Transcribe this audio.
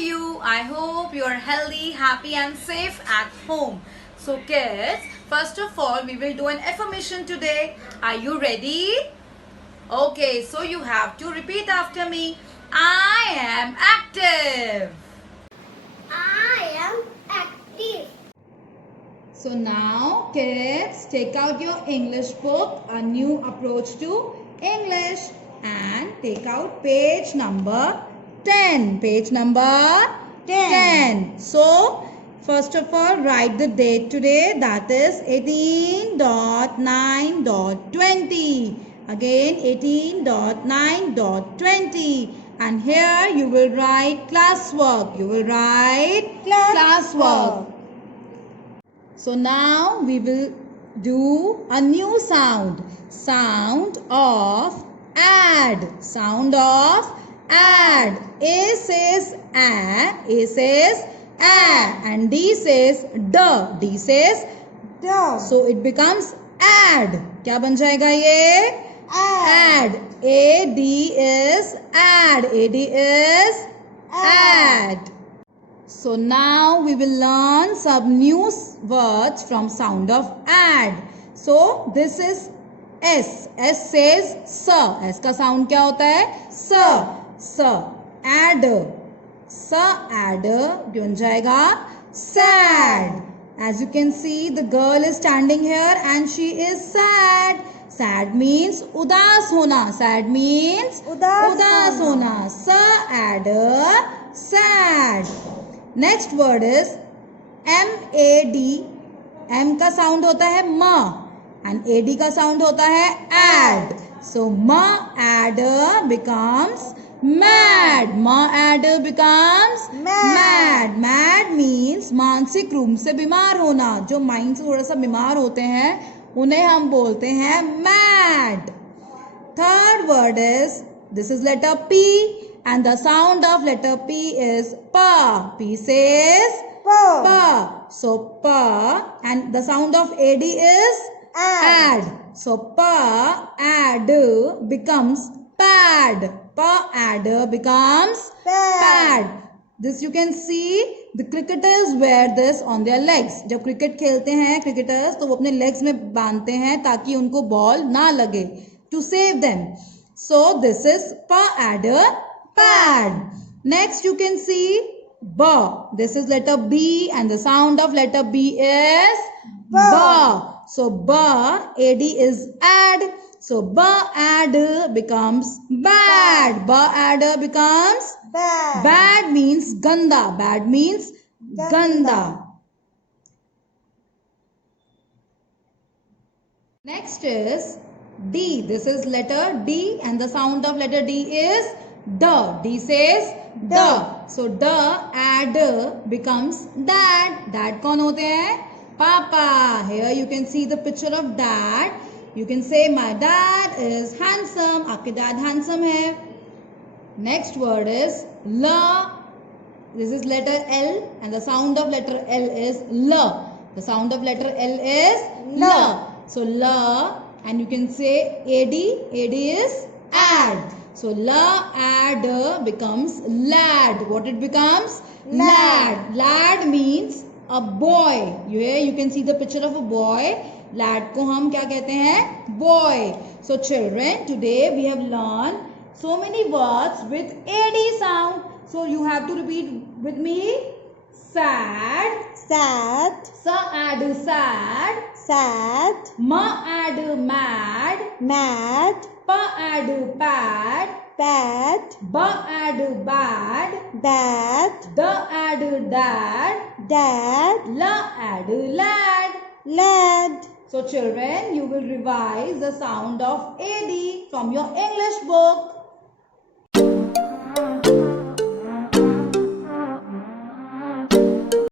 you? I hope you are healthy, happy and safe at home. So kids, first of all we will do an affirmation today. Are you ready? Okay, so you have to repeat after me. I am active. I am active. So now kids, take out your English book, a new approach to English, and take out page number 10. Page number 10. So first of all, write the date today, that is 18.9.20. Again 18.9.20. And here you will write classwork. You will write classwork. So now we will do a new sound. Sound of add. Sound of add. A says a. A says a. And D says d. D says d. So it becomes add. क्या बन जाएगा ये? Add. A D is add. A D is add. So now we will learn some new words from sound of add. So this is S. S says sa. S का sound क्या होता है? Sa. Sa. Add. Sa add बन जाएगा sad. As you can see, the girl is standing here and she is sad. Sad means उदास होना. Sad means उदास होना. Sa add sad. Next word is MAD. M का sound होता है म एंड AD का साउंड होता है ad. So M ad becomes mad. M ad becomes mad. Mad means मानसिक रूप से बीमार होना. जो माइंड से थोड़ा सा बीमार होते हैं उन्हें हम बोलते हैं mad. Third word is this is letter P. And the sound of letter P is pa. P says pa. So pa. And the sound of AD is add. So pa add becomes pad. Pa add becomes pad. This you can see the cricketers wear this on their legs. जब cricket खेलते हैं cricketers तो वो अपने legs में बांधते हैं ताकि उनको बॉल ना लगे. To save them. So this is pa add pad. Next you can see ba. This is letter B and the sound of letter B is ba. So ba AD is add. So ba add becomes bad. Ba add becomes bad. Bad means ganda. Bad means ganda. Next is D. This is letter D and the sound of letter D is D. D says D. So D add becomes dad. Dad कौन होते हैं? Papa. Here you can see the picture of dad. You can say my dad is handsome. आपके dad handsome है. Next word is L. This is letter L and the sound of letter L is L. The sound of letter L is L. So L and you can say AD. AD is add. So la add becomes lad. What it becomes? Lad. Lad means a boy. Here you can see the picture of a boy. Lad को हम क्या कहते हैं? Boy. So children, today we have learned so many words with AD sound. So you have to repeat with me. Sad. Sad. Sa add sad. Sad. Ma add mad. Mad. Pa add pad. Bad. Ba add bad. Bad. Da add dad. Dad. La add lad. Lad. So children, you will revise the sound of AD from your English book.